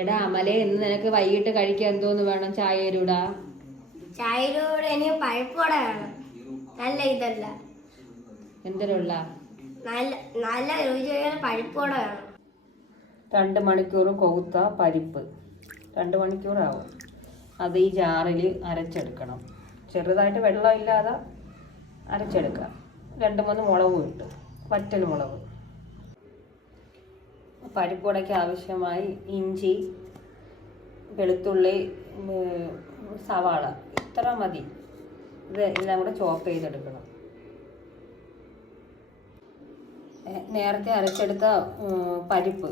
എടാ അമലേ, ഇന്ന് നിനക്ക് വൈകിട്ട് കഴിക്കാൻ എന്തോന്ന് വേണം? ചായയിലൂടാ? ചായയിലൂടെ എനിക്ക് പരിപ്പുവട വേണം. നല്ല ഇതല്ല, എന്തിനുള്ള? നല്ല നല്ല രുചിയുള്ള പരിപ്പുവട വേണം. 2 മണിക്കൂർ കൊഴുത്ത പരിപ്പ്, 2 മണിക്കൂറാവും. അത് ഈ ജാറിൽ അരച്ചെടുക്കണം. ചെറുതായിട്ട് വെള്ളമില്ലാതെ അരച്ചെടുക്കുക. 2-3 മുളകും ഇട്ട്, വറ്റൽ മുളക്. പരിപ്പുവടയ്ക്ക് ആവശ്യമായി ഇഞ്ചി, വെളുത്തുള്ളി, സവാള, ഇത്ര മതി. ഇത് എല്ലാം കൂടെ ചോപ്പ് ചെയ്തെടുക്കണം. നേരത്തെ അരച്ചെടുത്ത പരിപ്പ്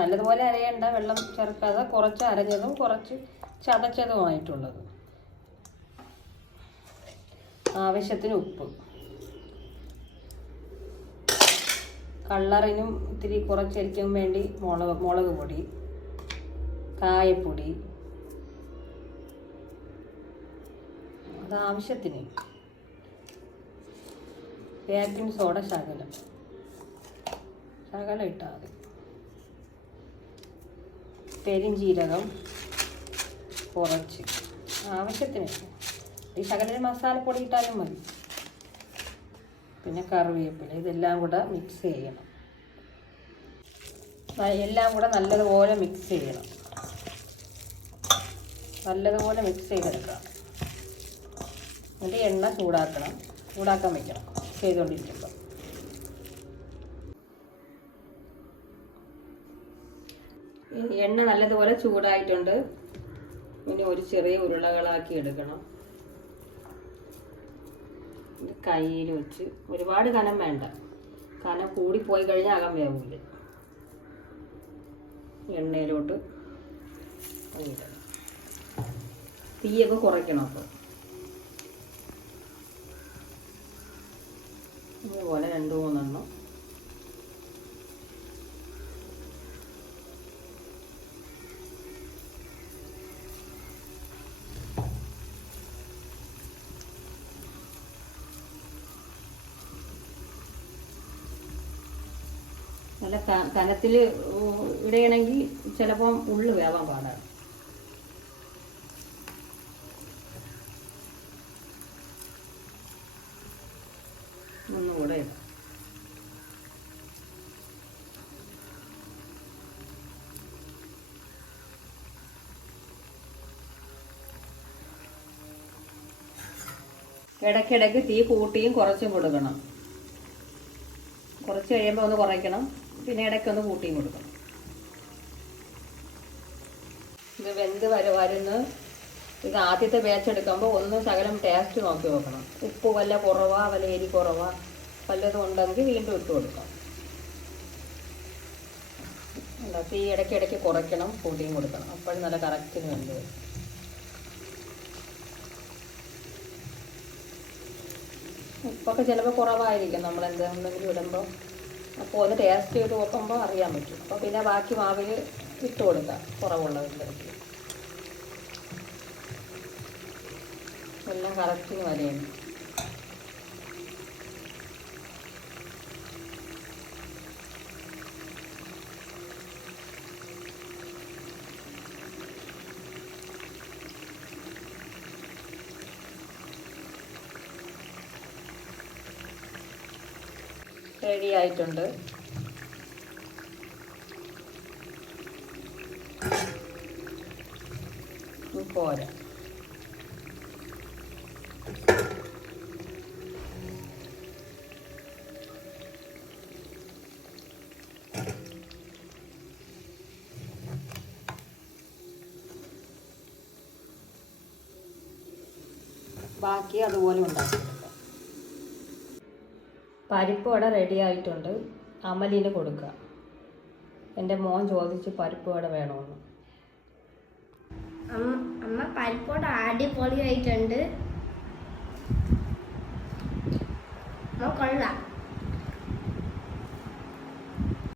നല്ലതുപോലെ അരയേണ്ട, വെള്ളം ചേർക്കാതെ കുറച്ച് അരഞ്ഞതും കുറച്ച് ചതച്ചതുമായിട്ടുള്ളത്. ആവശ്യത്തിന് ഉപ്പ്, കളറിനും ഇത്തിരി കുറച്ചരിക്കാൻ വേണ്ടി മുളക് പൊടി, കായപ്പൊടി, അത് ആവശ്യത്തിന്. ബേക്കിംഗ് സോഡ ശകലം ഇട്ടാൽ മതി. പെരിഞ്ജീരകം കുറച്ച് ആവശ്യത്തിന്. ഈ ശകലം മസാലപ്പൊടി ഇട്ടാലും മതി. പിന്നെ കറിവേപ്പില. ഇതെല്ലാം കൂടെ മിക്സ് ചെയ്യണം. എല്ലാം കൂടെ നല്ലതുപോലെ മിക്സ് ചെയ്യണം. നല്ലതുപോലെ മിക്സ് ചെയ്തെടുക്കണം. എന്നിട്ട് എണ്ണ ചൂടാക്കാൻ വയ്ക്കണം ചെയ്തുകൊണ്ടിരിക്കുമ്പോൾ. എണ്ണ നല്ലതുപോലെ ചൂടായിട്ടുണ്ട്. ഇനി ഒരു ചെറിയ ഉരുളകളാക്കി എടുക്കണം. കയ്യിൽ വെച്ച്, ഒരുപാട് കനം വേണ്ട, കനം കൂടിപ്പോയി കഴിഞ്ഞാൽ അകം വേവില്ല. എണ്ണയിലോട്ട് ഇടണം. തീയൊക്കെ കുറയ്ക്കണം. അപ്പോൾ ഇതുപോലെ 2-3 എണ്ണം. നല്ല കനത്തിൽ ഇടയണമെങ്കിൽ ചിലപ്പം ഉള്ളു വേവാൻ പാടാണ്. ഒന്നുകൂടെ ഇടാം. ഇടയ്ക്കിടയ്ക്ക് തീ കൂട്ടിയും കുറച്ചും കൊടുക്കണം. കുറച്ച് കഴിയുമ്പോൾ ഒന്ന് കുറയ്ക്കണം. പിന്നെ ഇടയ്ക്കൊന്ന് കൂട്ടിയും കൊടുക്കണം. ഇത് വെന്ത് വരുന്ന്. ഇത് ആദ്യത്തെ ബാച്ചെടുക്കുമ്പോൾ ഒന്ന് ശകലം ടേസ്റ്റ് നോക്കി നോക്കണം. ഉപ്പ് വല്ല കുറവാ, വല്ല എരി കുറവാ വല്ലതും ഉണ്ടെങ്കിൽ വീണ്ടും ഇട്ട് കൊടുക്കാം. തീ ഇടയ്ക്കിടയ്ക്ക് കുറയ്ക്കണം, കൂട്ടിയും കൊടുക്കണം. അപ്പോഴും നല്ല കറക്റ്റിന് വെന്ത് വരും. ഉപ്പൊക്കെ ചിലപ്പോൾ കുറവായിരിക്കും നമ്മൾ എന്തെങ്കിലും ഇടുമ്പോൾ. അപ്പോൾ ഒന്ന് ടേസ്റ്റ് ചെയ്ത് നോക്കുമ്പോൾ അറിയാൻ പറ്റും. അപ്പോൾ പിന്നെ ബാക്കി മാവിൽ ഇട്ട് കൊടുക്കാം കുറവുള്ളതിൻ്റെ. എല്ലാം കറക്റ്റിന് വരെയാണ്. റെഡി ആയിട്ടുണ്ട്. പോരാ. ബാക്കി അതുപോലെ ഉണ്ടാക്കിയെടുക്കാം. പരിപ്പ് വട റെഡി ആയിട്ടുണ്ട്. അമലിന് കൊടുക്കുക. എൻ്റെ മോൻ ചോദിച്ച് പരിപ്പ് വട വേണമെന്ന്. അമ്മ പരിപ്പോട അടിപൊളിയായിട്ടുണ്ട്. കൊള്ളാം.